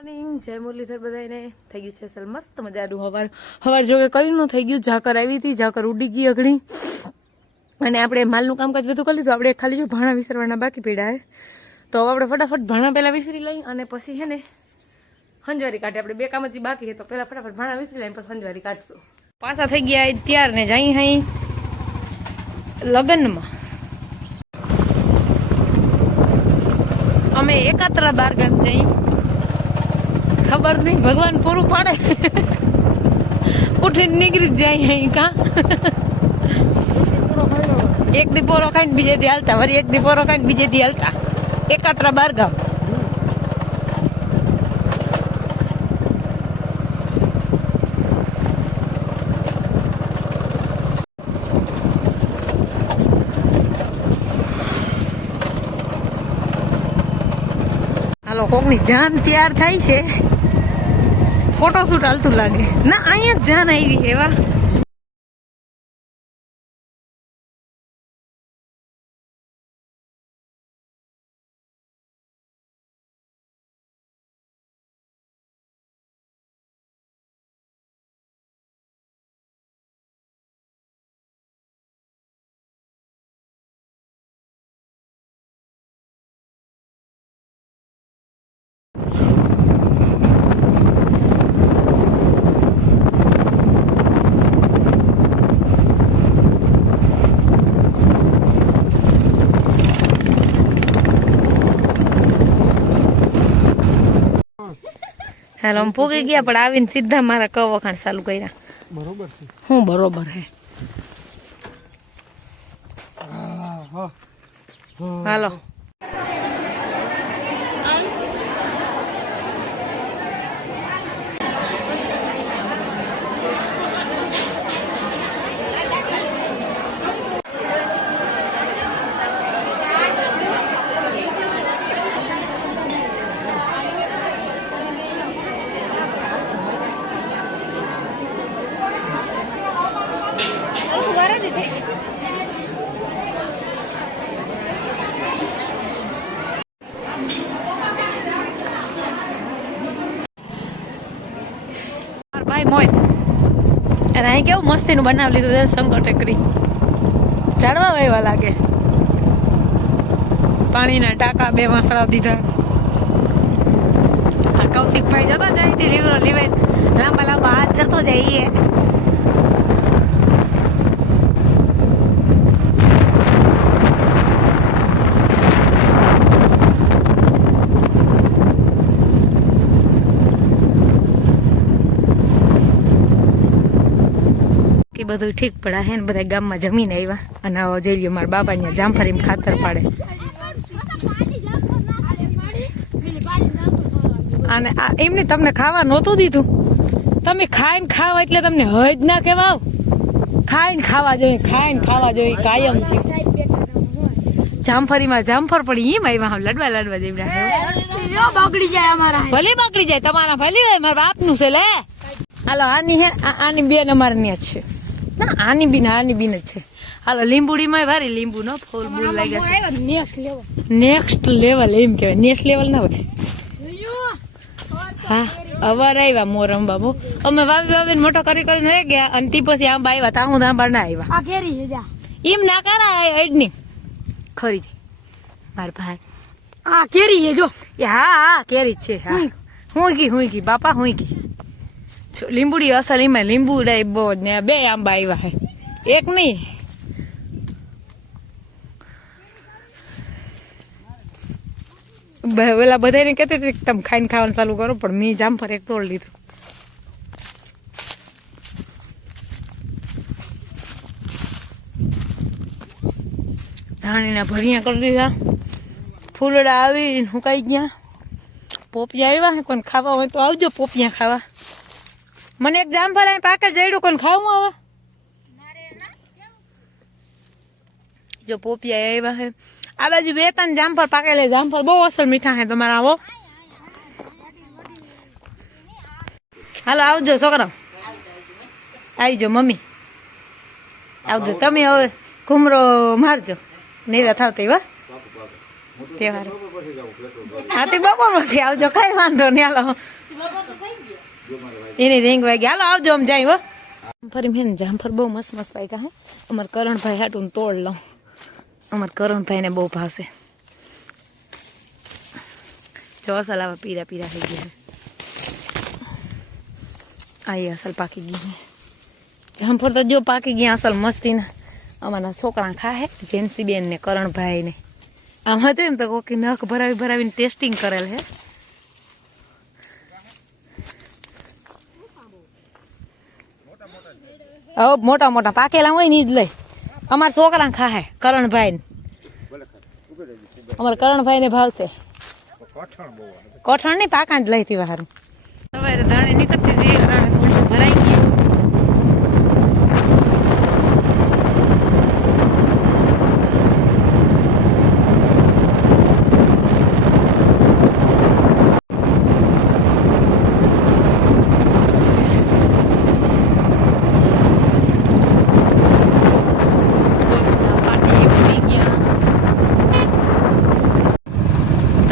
Morning જય મુરલીધર બધાને થઈ ગયું છે સર મસ્ત મજાનું હવાર. હવાર જોકે કે કર્યું થઈ ગયું. ઝાકર આવી હતી. ઝાકર ઉડી ગઈ અઘડી અને આપણે માલનું કામકાજ બધું કરી લીધું. આપણે ખાલી જો ભાણા વિસરવાના બાકી પડ્યા તો હવે આપણે ફટાફટ ભાણા પહેલાં વિસરી લઈ અને પછી હે ને હંજવારી કાઢે આપણે બે કામ જ બાકી છે, તો પહેલાં ફટાફટ ભાણા વિસરી લઈ પછી હંજવારી કાઢશું. પાછા થઈ ગયા ત્યાર ને જઈ હઈ લગ્નમાં. અમે એકાત્રા બાર ગામ જઈ. ખબર નહીં, ભગવાન પૂરું પાડે. ઉઠીને નીકળી જાય અહીં કા. એક દી પોરો ખાઈને બીજે દી હાલતા, વળી એક દી પોરો ખાઈને બીજે દી હાલતા. એકાત્રા બાર ગામ. કોકની જાન તૈયાર થાય છે. ફોટો શૂટ હાલતું લાગે. ના અહીંયા જ જાન આવી એવા હાલો આમ પૂગી ગયા પણ આવીને સીધા મારા કવ વખાણ ચાલુ કર્યા. બરોબર છે. હું બરોબર હા. હાલો. ભાઈ, મોય. અને અહીં કેવું મસ્તીનું બનાવી લીધું છે શંકર ટેકરી. ઝાડવા વાયવા લાગે. પાણીના ટાંકા બે વાસળા દીધા. કૌશિકભાઈ જતો જાય લીવરો લીવે. લાંબા લાંબા હાથ કરતો જાય બધું ઠીક પડે હે ને બધા ગામમાં જમીને આવ્યા અને જઈ લ્યો, મારા બાપા ત્યાં જામફળીમાં ખાતર પાડે. અને એમને તમને ખાવા નહોતું દીધું. તમે ખાઈને ખાવ એટલે તમને હજ ના કહેવાવ ખાઈને ખાવા જોઈએ, ખાઈને ખાવા જોઈએ, કાયમ છે. જામફળીમાં જામફળ પડી એમ આવ્યા લડવા લડવા જેવડા બગડી જાય અમારા ભલે બગડી જાય, તમારા ભલે હોય મારા બાપનું છે, લે. હાલો, આની હે આની બેન ત્યાં જ છે. ના આની બીન આની બીન જ છે. હાલો લીંબુડીમાં વારી લીંબુ નો ફૂલ ફૂલ લાગ્યા છે નેક્સ્ટ લેવલ નેક્સ્ટ લેવલ એમ કહેવાય. નેક્સ્ટ લેવલ ના હોય. હા અવાર આવ્યા મોરમ બાબુ. અમે વાવી વાવીને મોટો કરી કરીને રહી ગયા અને તી પછી આંબા આવ્યા તા હું આંબા ના આવ્યા. કેરી એમ ના કરાય એડની. ખરી જાય મારા ભાઈ. આ કેરી છે જો. એ હા હા કેરી છે હા. હું કી હું કી બાપા હું છો- લીંબુડી અસલ એમાં લીંબુડા બહુ જ ને બે આંબા આવ્યા હે. એક નહીં. ઓલા બધાને કહેતી હતી કે તમે ખાઈને ખાવાનું ચાલુ કરો, પણ મેં જામફર એક તોડ લીધું. ધાણીના ભરિયા કરી દીધા. ફૂલડા આવી હુકાઈ ગયા. પોપિયા આવ્યા કોઈને ખાવા હોય તો આવજો પોપિયા ખાવા. મને એક જામફળ અહીં પાકે જઈડું કોઈ ખાવું આવે? જો પોપિયા આવ્યા હે. આ બાજુ બે ત્રણ જામફળ પાકેલા જામફળ બહુ અસર મીઠા હે તમારા આવો હાલો, આવજો છોકરા. આવજો, મમ્મી. આવજો, તમે હવે ઘુમરો મારજો. નહીં થાવ તો એવા તહેવાર. હા, તે બપોર પછી આવજો. કઈ વાંધો નહીં, હાલો. એની રિંગ વાગી. હાલો, આવજો આમ જાય ફરી મેં જામફર બહુ મસ્ત મસ્ત પાક્યા હે. અમાર કરણભાઈ હાટું તોડ લઉં. અમાર કરણભાઈને બહુ ભાવશે. જો અસલ આવા પીરા પીરા થઈ ગયા આઈ અસલ પાકી ગઈ જામફળ તો જો પાકી ગયા, અસલ મસ્તીના અમારા છોકરા ખાહે જેન્સી બેન ને કરણભાઈ ને આમાં તો એમ તો કોકી નખ ભરાવી ભરાવીને ટેસ્ટિંગ કરેલ હે. હવે મોટા મોટા પાકેલા હોય ને જ લઈ. અમારા છોકરા ખાહે કરણભાઈ અમારે અમારા કરણભાઈ ને ભાવશે કોઠણ નહીં પાકા જ લઈ હતી વારું. સવારે ધાણી નીકળતી હતી અને ગોળીઓ ભરાઈ ગઈ પાટી ઉડી ગયા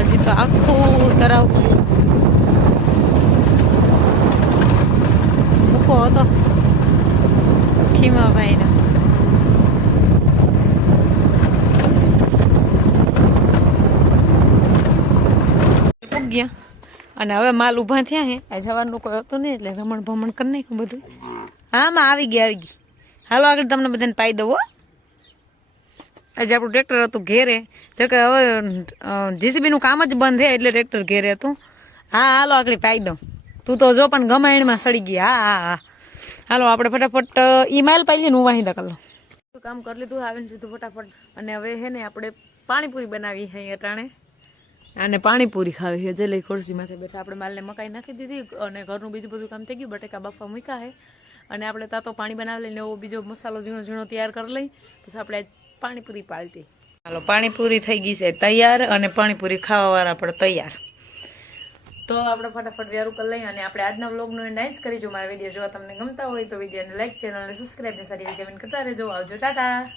હજી તો આખું તરાવ મૂકો હતો ખીમાભાઈ નો ગયા અને હવે માલ ઊભા થયા હે. આ જવાનું કોઈ હતું નહીં એટલે રમણ ભમણ કરી નાખ્યું બધું. હા માં આવી ગઈ આવી ગઈ. હાલો આગળ તમને બધાને પાઈ દઉં આજે આપણું ટ્રેક્ટર હતું ઘેરે. જો કે હવે જીસીબીનું કામ જ બંધ છે એટલે ટ્રેક્ટર ઘેરે હતું. હા હાલો આગળ પાઈ દઉં. તું તો જો પણ ગમે એણમાં સડી ગઈ. હા હા હા. હાલો આપણે ફટાફટ ઈ માઇલ પાઈ લઈને હું વાહી લઉં. કામ કરી લીધું આવીને સીધું ફટાફટ. અને હવે હે ને આપણે પાણીપુરી બનાવી છે અટાણે અને પાણીપુરી ખાવી છે જે લઈ ખુરશીમાંથી બેઠા. આપણે માલને મકાઈ નાખી દીધી અને ઘરનું બીજું બધું કામ થઈ ગયું. બટેકા બાફા મૂક્યા છે અને આપણે તાતો પાણી બનાવી લઈને એવો બીજો મસાલો ઝીણો ઝીણો તૈયાર કરી લઈ. પછી આપણે પાણીપુરી પાલટી. ચાલો પાણીપુરી થઈ ગઈ છે તૈયાર અને પાણીપુરી ખાવાવાળા આપણે તૈયાર. તો આપણે ફટાફટ વ્યારું કરી લઈએ અને આપણે આજના વ્લોગનું એન્ડ જ કરીશું મારા વીડિયો જોવા તમને ગમતા હોય તો વિડીયોને લાઈક ચેનલને સબસ્ક્રાઈબ ને સારી વીડિયો કરતા રહેજો. આવજો, ટાટા!